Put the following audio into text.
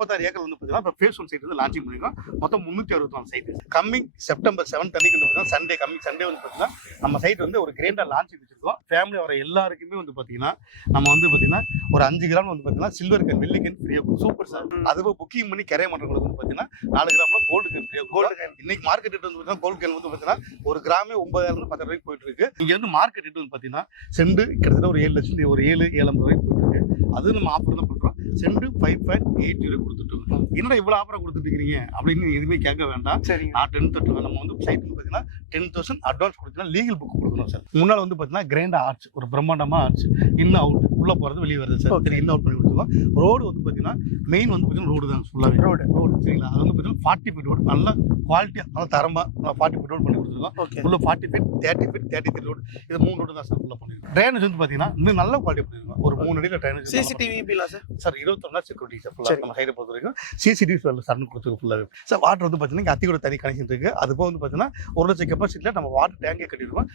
முப்பத்தாறு ஏக்கர் வந்து பார்த்தீங்கன்னா இப்போ ஃபேஸ் ஒன் சைட் வந்து லான்ச்சிங் பண்ணிருக்கோம். மொத்தம் முந்நூற்றி அறுபத்தி நாலு சைட் கம்மிங் செப்டம்பர் செவன் அன்னைக்கு வந்து பார்த்தீங்கன்னா சண்டே கம்மிங் சண்டே வந்து பார்த்தீங்கன்னா நம்ம சைட் வந்து ஒரு கிரேண்டாக லான்ச் வச்சிருக்கோம். ஃபேமிலி வர எல்லாருக்குமே வந்து பார்த்தீங்கன்னா நம்ம வந்து பார்த்தீங்கன்னா ஒரு அஞ்சு கிராம் வந்து பார்த்தீங்கன்னா சில்வர் கேன் வெள்ளி கேன் ஃப்ரீயாக சூப்பர் சார் அதுவும் புக்கிங் பண்ணி கரைய மாட்டவங்களுக்கு வந்து பார்த்தீங்கன்னா நாலு கிராம்ல கோல்டு கேன் ஃப்ரீயாக கோல்டு கேன் இன்னைக்கு மார்க்கெட் ரேட் வந்து பார்த்தீங்கன்னா கோல்டு கேன் வந்து பார்த்தீங்கன்னா ஒரு கிராமே ஒன்பதாயிரம் பத்தாயிரம் ரூபாய்க்கு போயிட்டு இருக்கு. இங்க வந்து மார்க்கெட் ரேட் வந்து பார்த்தீங்கன்னா செண்டு கிட்டத்தட்ட ஒரு ஏழு லட்சம் ஒரு ஏழு ஏழு ஐம்பது ரூபாய்க்கு போயிட்டு இருக்கு. அது நம்ம ஆஃபர் தான் cent five point eight zero கொடுத்துட்டு. என்னடா இவ்வளவு ஆஃபரா கொடுத்துட்டு அப்படின்னு எதுவுமே கேட்க வேண்டாம். சரிங்க. நான் டென் தட்டுவேன் நம்ம வந்து சைட் பார்த்தீங்கன்னா டென் தௌசண்ட் அட்வான்ஸ் கொடுத்தீங்கன்னா லீகல் புக் கொடுக்கணும் சார் முன்னால் வந்து பார்த்தீங்கன்னா கிராண்டா ஆர்ச் ஒரு பிரம்மாண்டமா ஆர்ச் இன் அவுட் உள்ள போறது வெளியே வருது. சார். இன் அவுட் பண்ணி கொடுத்துருக்கோம்? ரோடு வந்து பார்த்தீங்கன்னா மெயின் வந்து பார்த்தீங்கன்னா ரோடு தான் ஃபுல்லாகவே ரோடு ரோடு சரிங்களா? அது வந்து பார்த்தீங்கன்னா ஃபார்ட்டி ஃபீட் ரோடு நல்ல குவாலிட்டியாக நல்ல தரமாக ஃபார்ட்டி ஃபீட் ரோடு பண்ணி கொடுத்துருக்கோம். ஓகே உள்ள forty feet thirty feet thirty three road இது மூணு ரோடு தான் சார் ஃபுல்லாக பண்ணிருக்கோம். ட்ரைனேஜ் வந்து பார்த்தீங்கன்னா இன்னும் நல்ல குவாலிட்டி பண்ணிருக்கோம். ஒரு மூணு அடியில் ட்ரைனேஜ் சிசிடிவி சார் சார் இருபத்தொன்னா செக்யூரிட்டி சார் ஃபுல்லாக சரி. நம்ம சைடை பொறுத்த வரைக்கும். சிசிடிவி சர்னு கொடுத்துருக்கு ஃபுல்லாகவே சார் வாட்டர் வந்து பார்த்தீங்கன்னா இங்கே அத்தியோட தனி கனெக்ஷன் இருக்குது அது போக வந்து பார்த்தீங்கன்னா ஒரு லட்சம் கெப்பாசிட்டியில் நம்ம வாட்டர் டேங்கே கட்டியிருக்கோம்